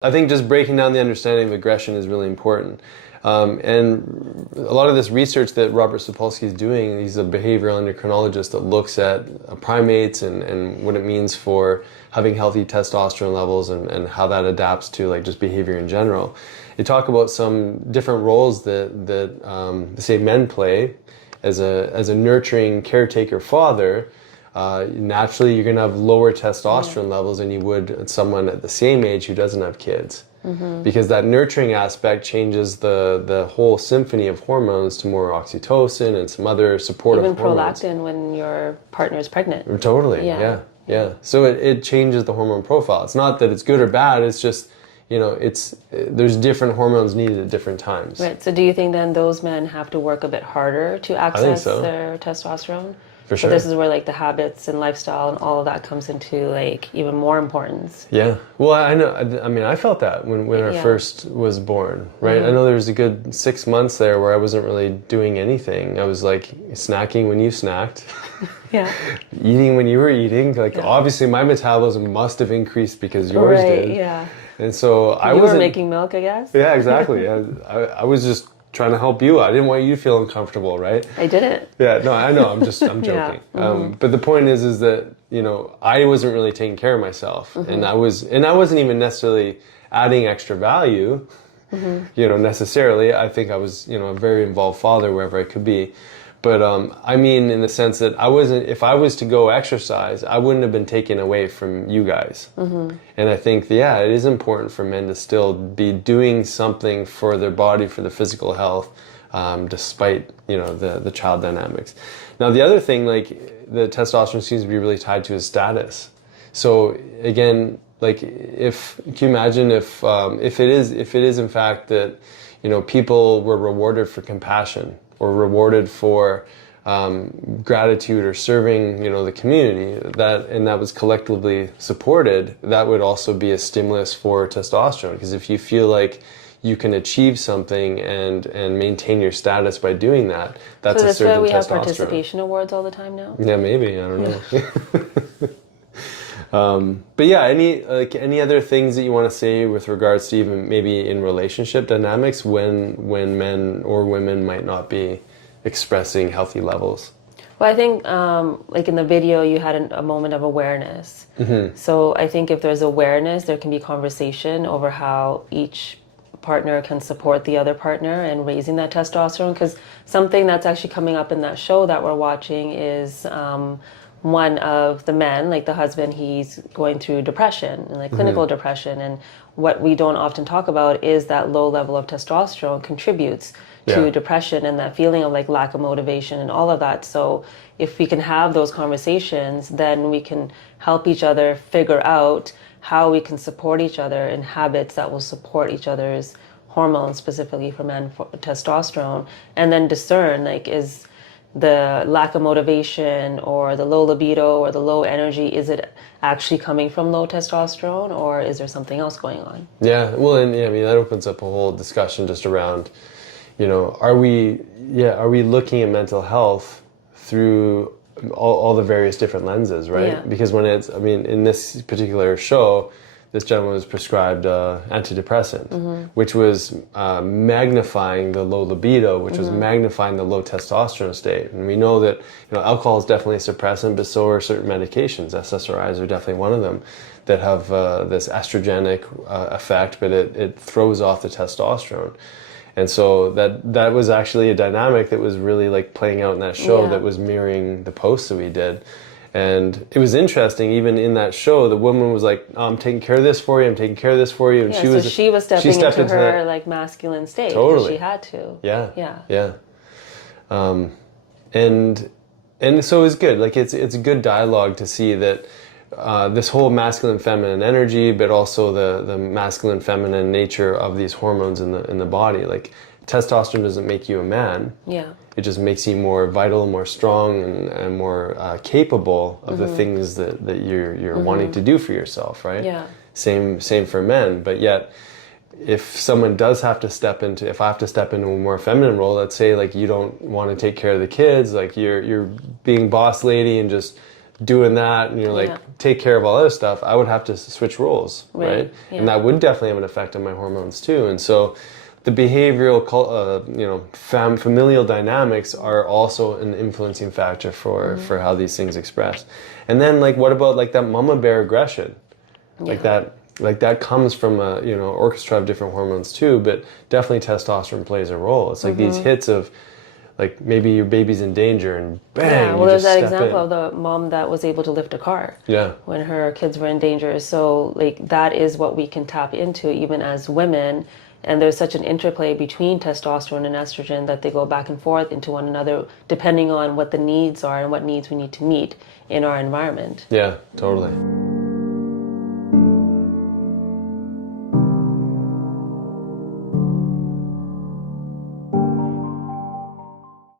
I think just breaking down the understanding of aggression is really important. And a lot of this research that Robert Sapolsky is doing, he's a behavioral endocrinologist that looks at primates and what it means for having healthy testosterone levels and how that adapts to like just behavior in general. They talk about some different roles that say men play as a nurturing caretaker father. Naturally you're going to have lower testosterone levels than you would at someone at the same age who doesn't have kids. Because that nurturing aspect changes the whole symphony of hormones to more oxytocin and some other supportive Even hormones. prolactin when your partner is pregnant. Totally, yeah. So it changes the hormone profile. It's not that it's good or bad, it's just, there's different hormones needed at different times. Right. So do you think then those men have to work a bit harder to access their testosterone? For sure. So this is where like the habits and lifestyle and all of that comes into like even more importance. Yeah. Well, I know. I mean, I felt that when our first was born, right? I know there was a good 6 months there where I wasn't really doing anything. I was like snacking when you snacked. Yeah. Eating when you were eating. Like obviously my metabolism must have increased because yours did. Yeah. And so I was wasn't making milk, I guess. Yeah, exactly. I was just trying to help you. I didn't want you to feel uncomfortable, right? I didn't. Yeah, no, I know. I'm joking. But the point is that I wasn't really taking care of myself, and I wasn't even necessarily adding extra value, necessarily. I think I was a very involved father wherever I could be. But I mean, in the sense that if I was to go exercise, I wouldn't have been taken away from you guys. And I think, it is important for men to still be doing something for their body, for their physical health, despite, the child dynamics. Now, the other thing, like, the testosterone seems to be really tied to his status. So, again, like, can you imagine if it is in fact that, people were rewarded for compassion, or rewarded for gratitude or serving, the community, that was collectively supported, that would also be a stimulus for testosterone. Because if you feel like you can achieve something and maintain your status by doing that, that's a surge in testosterone. So that's why we have participation awards all the time now? Yeah, maybe. I don't know. But yeah, any other things that you want to say with regards to even maybe in relationship dynamics when men or women might not be expressing healthy levels? Well, I think like in the video you had a moment of awareness. So I think if there's awareness, there can be conversation over how each partner can support the other partner in raising that testosterone. Because something that's actually coming up in that show that we're watching is one of the men, like the husband, he's going through depression and like clinical depression. And what we don't often talk about is that low level of testosterone contributes to depression and that feeling of like lack of motivation and all of that. So if we can have those conversations, then we can help each other figure out how we can support each other in habits that will support each other's hormones, specifically for men, for testosterone, and then discern like, is the lack of motivation or the low libido or the low energy, is it actually coming from low testosterone, or is there something else going on? Yeah, well, and I mean, that opens up a whole discussion just around, are we looking at mental health through all the various different lenses, right? Yeah. Because in this particular show, this gentleman was prescribed antidepressant, which was magnifying the low libido, which was magnifying the low testosterone state. And we know that alcohol is definitely a suppressant, but so are certain medications. SSRIs are definitely one of them that have this estrogenic effect, but it throws off the testosterone. And so that was actually a dynamic that was really like playing out in that show that was mirroring the posts that we did. And it was interesting, even in that show, the woman was like, oh, I'm taking care of this for you, I'm taking care of this for you. And she was stepping into her like masculine state. Totally. She had to. Yeah. And so it was good. Like it's a good dialogue to see that this whole masculine feminine energy, but also the masculine feminine nature of these hormones in the body. Like testosterone doesn't make you a man. Yeah. It just makes you more vital, more strong, and more capable of the things that you're wanting to do for yourself, right? Yeah. Same for men. But yet, if someone does have to if I have to step into a more feminine role, let's say like you don't want to take care of the kids, like you're being boss lady and just doing that and you're like Yeah. take care of all other stuff, I would have to switch roles, right? Yeah. And that would definitely have an effect on my hormones too. And so the behavioral, familial dynamics are also an influencing factor for how these things express. And then like, what about like that mama bear aggression? Like that comes from a, orchestra of different hormones too, but definitely testosterone plays a role. It's like these hits of like maybe your baby's in danger and bang, Yeah, well, you there's just that step example in. of the mom that was able to lift a car Yeah. when her kids were in danger. So, like, that is what we can tap into even as women. And there's such an interplay between testosterone and estrogen that they go back and forth into one another depending on what the needs are and what needs we need to meet in our environment. Yeah, totally.